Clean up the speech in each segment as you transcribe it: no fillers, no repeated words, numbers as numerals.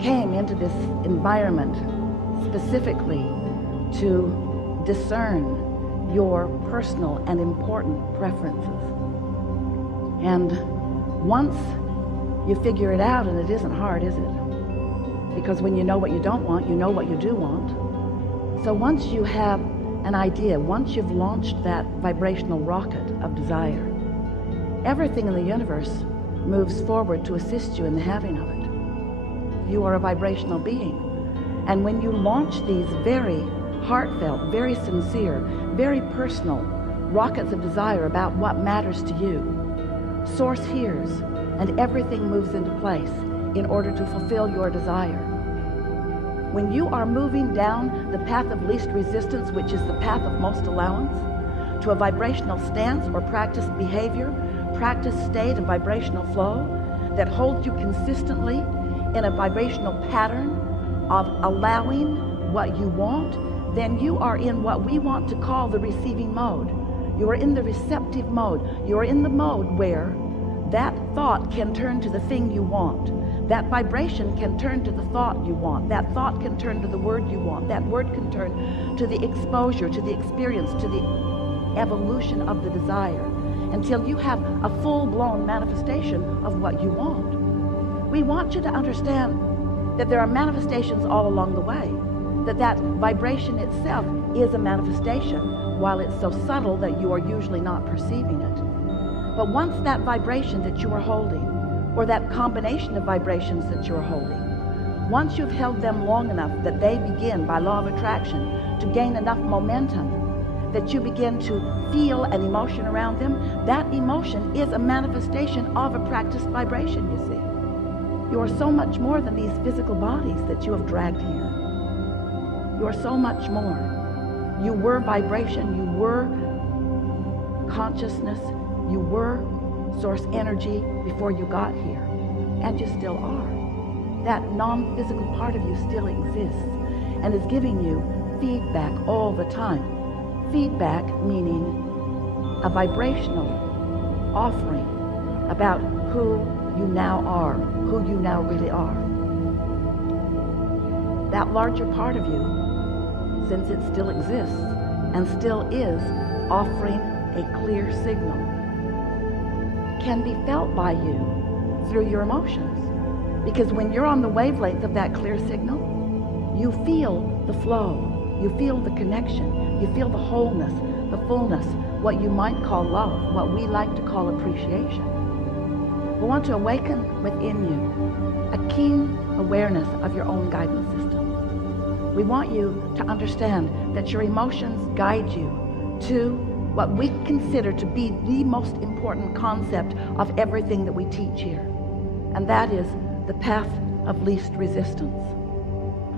came into this environment specifically to discern your personal and important preferences. And once you figure it out, and it isn't hard, is it? Because when you know what you don't want, you know what you do want. So once you have an idea, once you've launched that vibrational rocket of desire, everything in the universe moves forward to assist you in the having of it. You are a vibrational being. And when you launch these very heartfelt, very sincere, very personal rockets of desire about what matters to you, Source hears, and everything moves into place in order to fulfill your desire. When you are moving down the path of least resistance, which is the path of most allowance, to a vibrational stance or practice behavior, practice state of vibrational flow that holds you consistently in a vibrational pattern of allowing what you want, then you are in what we want to call the receiving mode. You are in the receptive mode. You are in the mode where that thought can turn to the thing you want. That vibration can turn to the thought you want. That thought can turn to the word you want. That word can turn to the exposure, to the experience, to the evolution of the desire, until you have a full-blown manifestation of what you want. We want you to understand that there are manifestations all along the way, that vibration itself is a manifestation, while it's so subtle that you are usually not perceiving it. But once that vibration that you are holding, or that combination of vibrations that you are holding, once you've held them long enough that they begin, by law of attraction, to gain enough momentum that you begin to feel an emotion around them, that emotion is a manifestation of a practiced vibration, you see. You are so much more than these physical bodies that you have dragged here. You are so much more. You were vibration, you were consciousness, you were source energy before you got here, and you still are. That non-physical part of you still exists and is giving you feedback all the time. Feedback meaning a vibrational offering about who you now are, who you now really are. That larger part of you, since it still exists and still is offering a clear signal, can be felt by you through your emotions. Because when you're on the wavelength of that clear signal, you feel the flow, you feel the connection, you feel the wholeness, the fullness, what you might call love, what we like to call appreciation. We want to awaken within you a keen awareness of your own guidance system. We want you to understand that your emotions guide you to what we consider to be the most important concept of everything that we teach here, and that is the path of least resistance.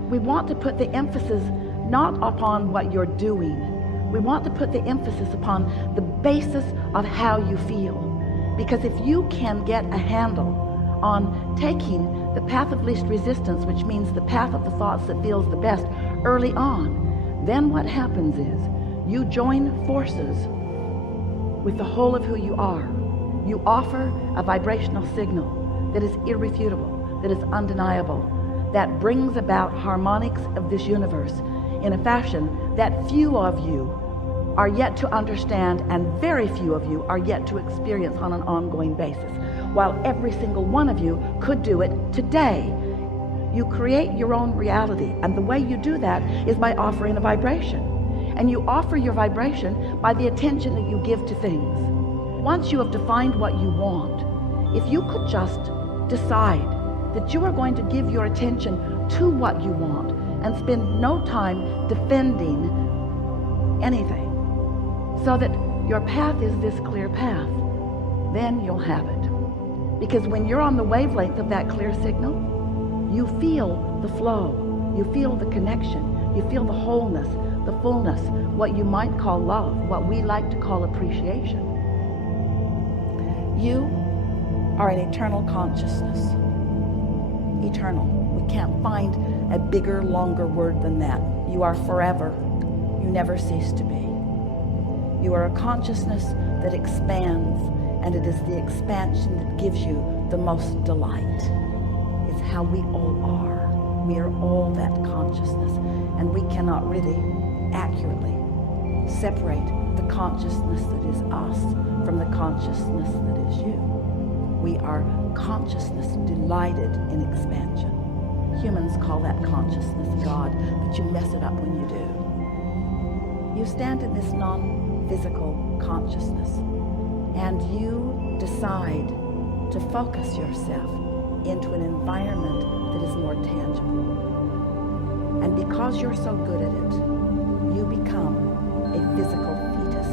We want to put the emphasis not upon what you're doing. We want to put the emphasis upon the basis of how you feel. Because if you can get a handle on taking the path of least resistance, which means the path of the thoughts that feels the best early on, then what happens is you join forces with the whole of who you are. You offer a vibrational signal that is irrefutable, that is undeniable, that brings about harmonics of this universe in a fashion that few of you are yet to understand, and very few of you are yet to experience on an ongoing basis, while every single one of you could do it today. You create your own reality, and the way you do that is by offering a vibration. And you offer your vibration by the attention that you give to things. Once you have defined what you want, if you could just decide that you are going to give your attention to what you want and spend no time defending anything, so that your path is this clear path, then you'll have it. Because when you're on the wavelength of that clear signal, you feel the flow, you feel the connection, you feel the wholeness, the fullness, what you might call love, what we like to call appreciation. You are an eternal consciousness. Eternal. We can't find a bigger, longer word than that. You are forever. You never cease to be. You are a consciousness that expands, and it is the expansion that gives you the most delight. It's how we all are. We are all that consciousness, and we cannot really accurately separate the consciousness that is us from the consciousness that is you. We are consciousness delighted in expansion. Humans call that consciousness God, but you mess it up when you do. You stand in this non-physical consciousness, and you decide to focus yourself into an environment that is more tangible. And because you're so good at it, you become a physical fetus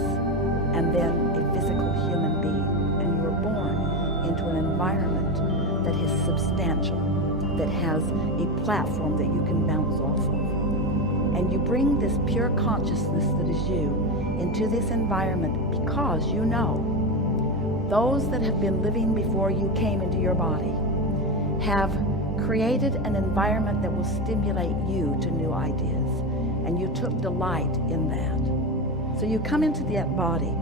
and then a physical human being. And you are born into an environment that is substantial, that has a platform that you can bounce off of. And you bring this pure consciousness that is you into this environment because you know those that have been living before you came into your body have created an environment that will stimulate you to new ideas. And you took delight in that. So you come into that body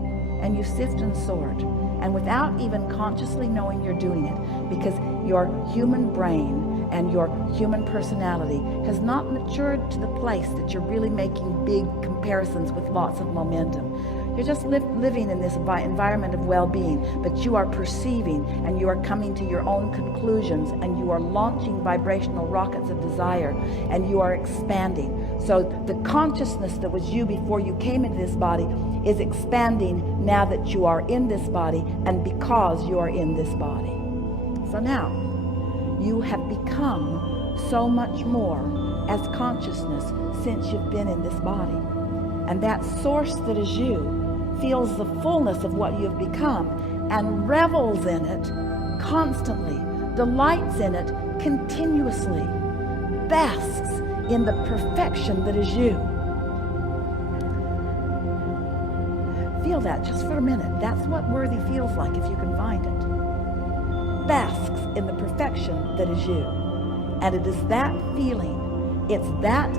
and you sift and sort. And without even consciously knowing you're doing it, because your human brain and your human personality has not matured to the place that you're really making big comparisons with lots of momentum. You're just living in this environment of well-being, but you are perceiving and you are coming to your own conclusions and you are launching vibrational rockets of desire and you are expanding. So the consciousness that was you before you came into this body is expanding now that you are in this body and because you are in this body. So now you have become so much more as consciousness since you've been in this body. And that source that is you feels the fullness of what you've become and revels in it constantly, delights in it continuously, basks in the perfection that is you. Feel that just for a minute. That's what worthy feels like if you can find it. Basks in the perfection that is you. And it is that feeling, it's that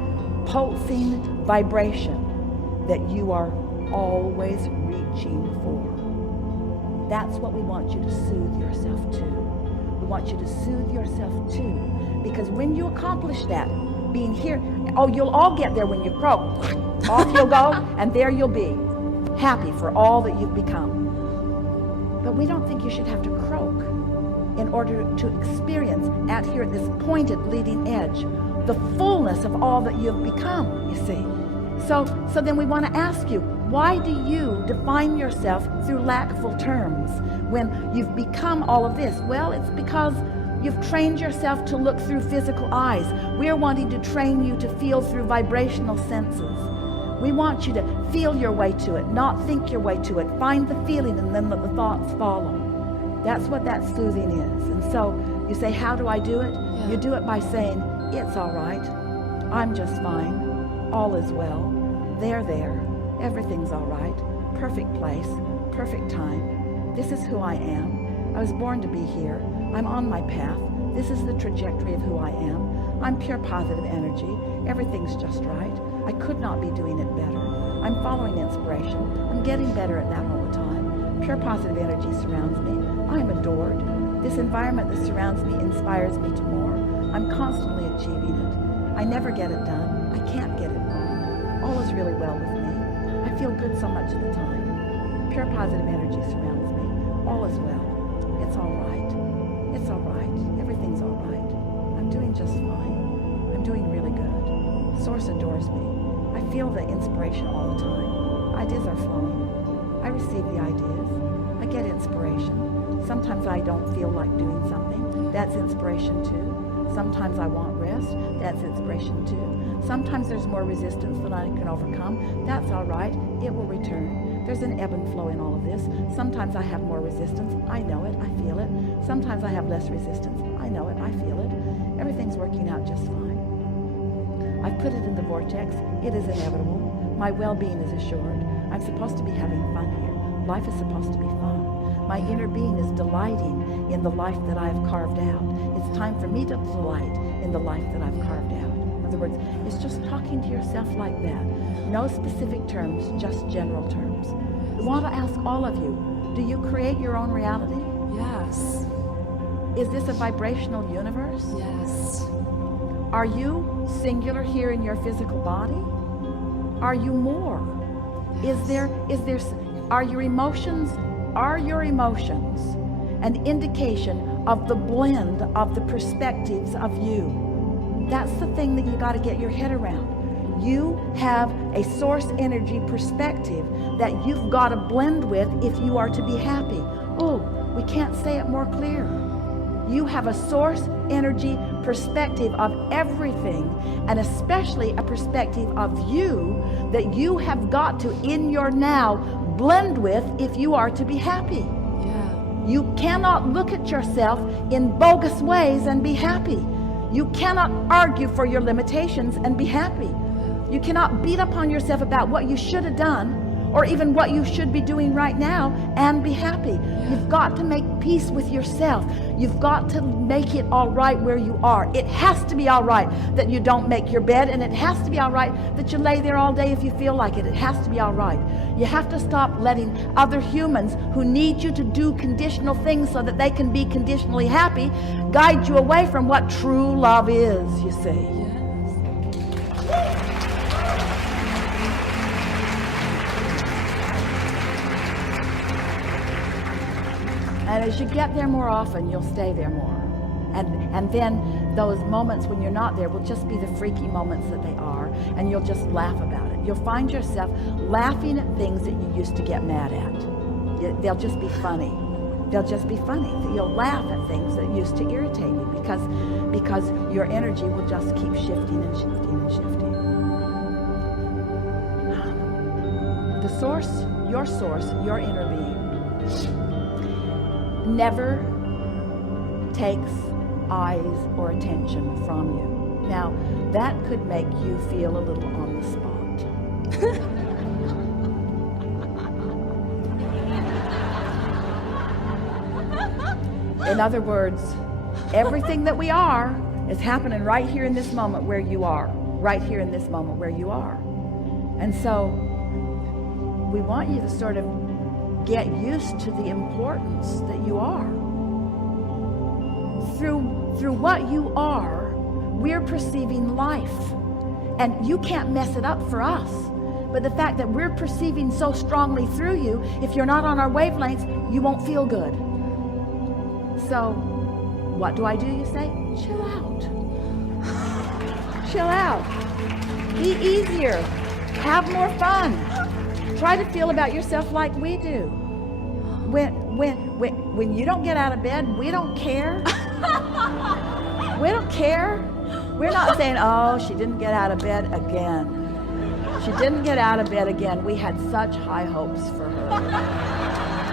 pulsing vibration that you are always reaching for. That's what we want you to soothe yourself to. We want you to soothe yourself to, because when you accomplish that, being here, oh, you'll all get there when you croak. Off you'll go, and there you'll be, happy for all that you've become. But we don't think you should have to croak in order to experience out here at this pointed leading edge the fullness of all that you've become, you see. So then we want to ask you, why do you define yourself through lackful terms when you've become all of this? Well, it's because you've trained yourself to look through physical eyes. We're wanting to train you to feel through vibrational senses. We want you to feel your way to it, not think your way to it. Find the feeling and then let the thoughts follow. That's what that soothing is. And so you say, how do I do it? Yeah. You do it by saying, it's all right. I'm just fine. All is well. They're there. Everything's all right. Perfect place. Perfect time. This is who I am. I was born to be here. I'm on my path. This is the trajectory of who I am. I'm pure positive energy. Everything's just right. I could not be doing it better. I'm following inspiration. I'm getting better at that all the time. Pure positive energy surrounds me. I'm adored. This environment that surrounds me inspires me to more. I'm constantly achieving it. I never get it done. I can't get it wrong. All is really well with me. I feel good so much of the time. Pure positive energy surrounds me. All is well. It's all right. It's all right. Everything's all right. I'm doing just fine. I'm doing really good. Source adores me. I feel the inspiration all the time. Ideas are flowing. I receive the ideas. I get inspiration. Sometimes I don't feel like doing something. That's inspiration too. Sometimes I want rest. That's inspiration too. Sometimes there's more resistance than I can overcome. That's all right. It will return. There's an ebb and flow in all of this. Sometimes I have more resistance. I know it. I feel it. Sometimes I have less resistance. I know it. I feel it. Everything's working out just fine. I've put it in the vortex. It is inevitable. My well-being is assured. I'm supposed to be having fun here. Life is supposed to be fun. My inner being is delighting in the life that I have carved out. It's time for me to delight in the life that I've carved out. In other words, it's just talking to yourself like that. No specific terms, just general terms. I want to ask all of you, do you create your own reality? Yes. Is this a vibrational universe? Yes. Are you singular here in your physical body? Are you more? Are your emotions an indication of the blend of the perspectives of you? That's the thing that you got to get your head around. You have a source energy perspective that you've got to blend with if you are to be happy. Oh, we can't say it more clear. You have a source energy perspective of everything, and especially a perspective of you that you have got to, in your now, blend with if you are to be happy. Yeah. You cannot look at yourself in bogus ways and be happy. You cannot argue for your limitations and be happy. You cannot beat up on yourself about what you should have done or even what you should be doing right now and be happy. Yeah. You've got to make peace with yourself. You've got to make it all right where you are. It has to be all right that you don't make your bed, and it has to be all right that you lay there all day if you feel like it. It has to be all right. You have to stop letting other humans who need you to do conditional things so that they can be conditionally happy guide you away from what true love is, you see. And as you get there more often, you'll stay there more. And then those moments when you're not there will just be the freaky moments that they are, and you'll just laugh about it. You'll find yourself laughing at things that you used to get mad at. They'll just be funny. They'll just be funny. You'll laugh at things that used to irritate you because your energy will just keep shifting and shifting and shifting. The source, your inner being, never takes eyes or attention from you. Now, that could make you feel a little on the spot. In other words, everything that we are is happening right here in this moment where you are. Right here in this moment where you are. And so, we want you to sort of get used to the importance that you are. Through what you are, we're perceiving life. And you can't mess it up for us. But the fact that we're perceiving so strongly through you, if you're not on our wavelengths, you won't feel good. So, what do? You say? Chill out. Chill out. Be easier. Have more fun. Try to feel about yourself like we do. When you don't get out of bed, we don't care. We don't care. We're not saying, oh, she didn't get out of bed again. She didn't get out of bed again. We had such high hopes for her.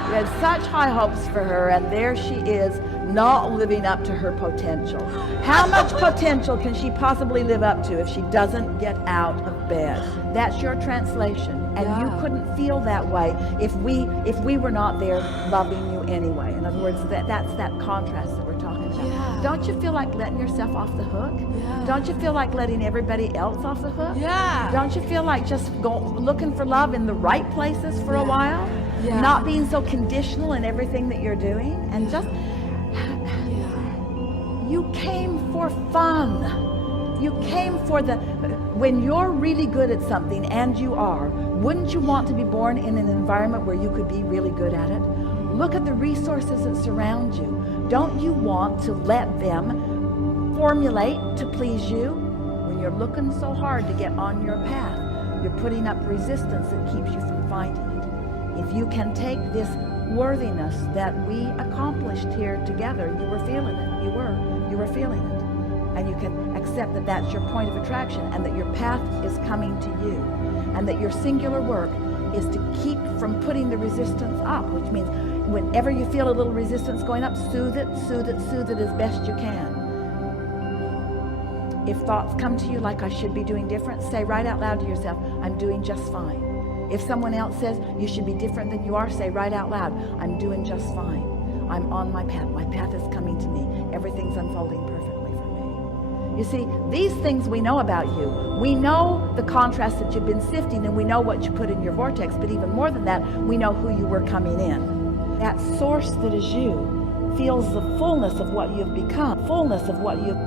We had such high hopes for her, and there she is, not living up to her potential. How much potential can she possibly live up to if she doesn't get out of bed? That's your translation. And you couldn't feel that way if we were not there loving you anyway. In other words, that's that contrast that we're talking about. Yeah. Don't you feel like letting yourself off the hook? Yeah. Don't you feel like letting everybody else off the hook? Yeah. Don't you feel like just looking for love in the right places for a while? Yeah. Not being so conditional in everything that you're doing? And just... You came for fun. You came for when you're really good at something, and you are, wouldn't you want to be born in an environment where you could be really good at it? Look at the resources that surround you. Don't you want to let them formulate to please you? When you're looking so hard to get on your path, you're putting up resistance that keeps you from finding it. If you can take this worthiness that we accomplished here together, you were feeling it. You were feeling it. And you can accept that that's your point of attraction, and that your path is coming to you, and that your singular work is to keep from putting the resistance up, which means whenever you feel a little resistance going up, soothe it as best you can. If thoughts come to you like I should be doing different, say right out loud to yourself, I'm doing just fine. If someone else says you should be different than you are, say right out loud, I'm doing just fine. I'm on my path. My path is coming to me. Everything's unfolding perfectly for me. You see, these things we know about you. We know the contrast that you've been sifting, and we know what you put in your vortex, but even more than that, we know who you were coming in. That source that is you feels the fullness of what you've become, fullness of what you've